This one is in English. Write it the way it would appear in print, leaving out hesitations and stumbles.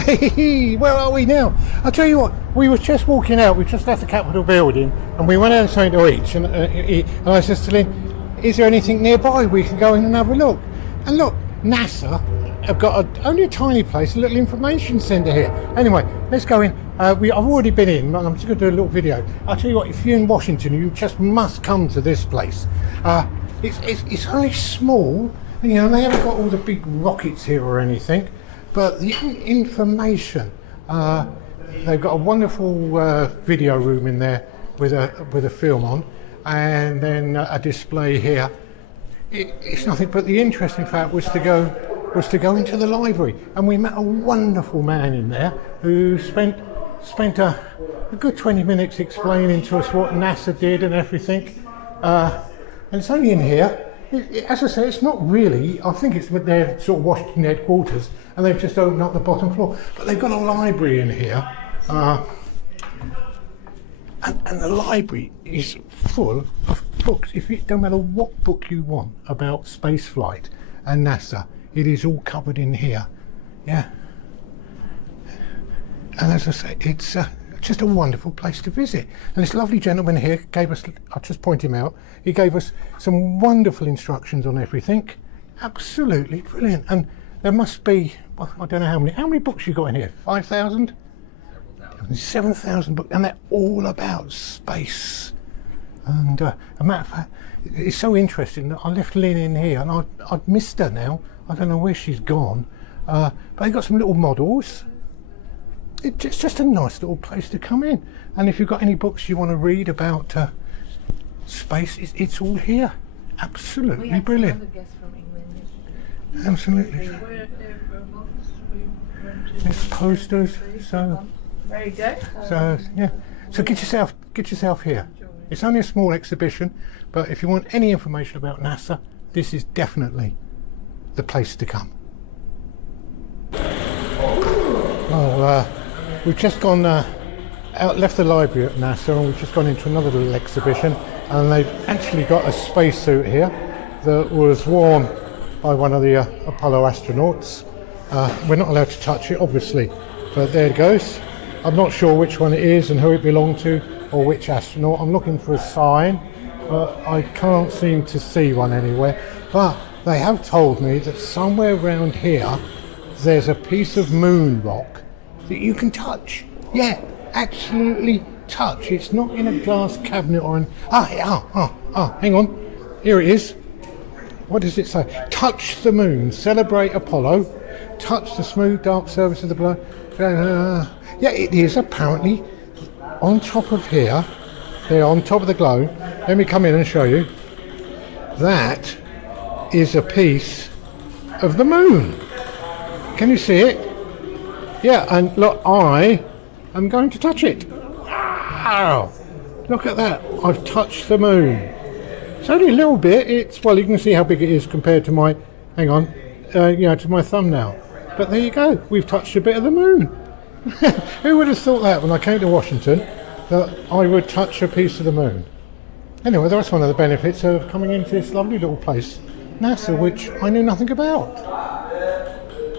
Hey, where are we now? I'll tell you what, we were just walking out, we just left the Capitol building and we went out something to eat and I said to Lynn, is there anything nearby we can go in and have a look? And look, NASA have got only a tiny place, a little information centre here. Anyway, let's go in. I've already been in, but I'm just going to do a little video. I'll tell you what, if you're in Washington, you just must come to this place. It's only small, and, you know, they haven't got all the big rockets here or anything, but the information, they've got a wonderful video room in there with a film on, and then a display here. It's nothing, but the interesting fact was to go into the library, and we met a wonderful man in there who spent a good 20 minutes explaining to us what NASA did and everything. And it's only in here. As I say, it's not really. I think it's with their sort of Washington headquarters, and they've just opened up the bottom floor. But they've got a library in here, and the library is full of books. If it don't matter what book you want about space flight and NASA, it is all covered in here. Yeah. And as I say, it's just a wonderful place to visit. And this lovely gentleman here gave us, I'll just point him out, he gave us some wonderful instructions on everything. Absolutely brilliant. And there must be, well, I don't know how many books you got in here? 5,000? 7,000 books, and they're all about space. And a matter of fact, it's so interesting that I left Lynn in here, and I've missed her now. I don't know where she's gone. But they've got some little models. It's just a nice little place to come in. And if you've got any books you want to read about space, it's all here. Absolutely brilliant. Absolutely. There's posters. So there you go. So yeah. So get yourself here. It's only a small exhibition, but if you want any information about NASA, this is definitely the place to come. Oh, we've just gone left the library at NASA, and we've just gone into another little exhibition, and they've actually got a spacesuit here that was worn by one of the Apollo astronauts. We're not allowed to touch it, obviously, but there it goes. I'm not sure which one it is and who it belonged to or which astronaut. I'm looking for a sign, but I can't seem to see one anywhere. But they have told me that somewhere around here there's a piece of moon rock that you can touch. Yeah, absolutely touch. It's not in a glass cabinet or hang on. Here it is. What does it say? Touch the moon, celebrate Apollo, touch the smooth dark surface of the blood. Yeah, it is apparently on top of here. There, on top of the globe. Let me come in and show you. That is a piece of the moon. Can you see it? Yeah, and look, I am going to touch it. Wow! Look at that. I've touched the moon. It's only a little bit. Well, you can see how big it is compared to my, to my thumbnail. But there you go. We've touched a bit of the moon. Who would have thought that when I came to Washington, that I would touch a piece of the moon? Anyway, that's one of the benefits of coming into this lovely little place, NASA, which I knew nothing about.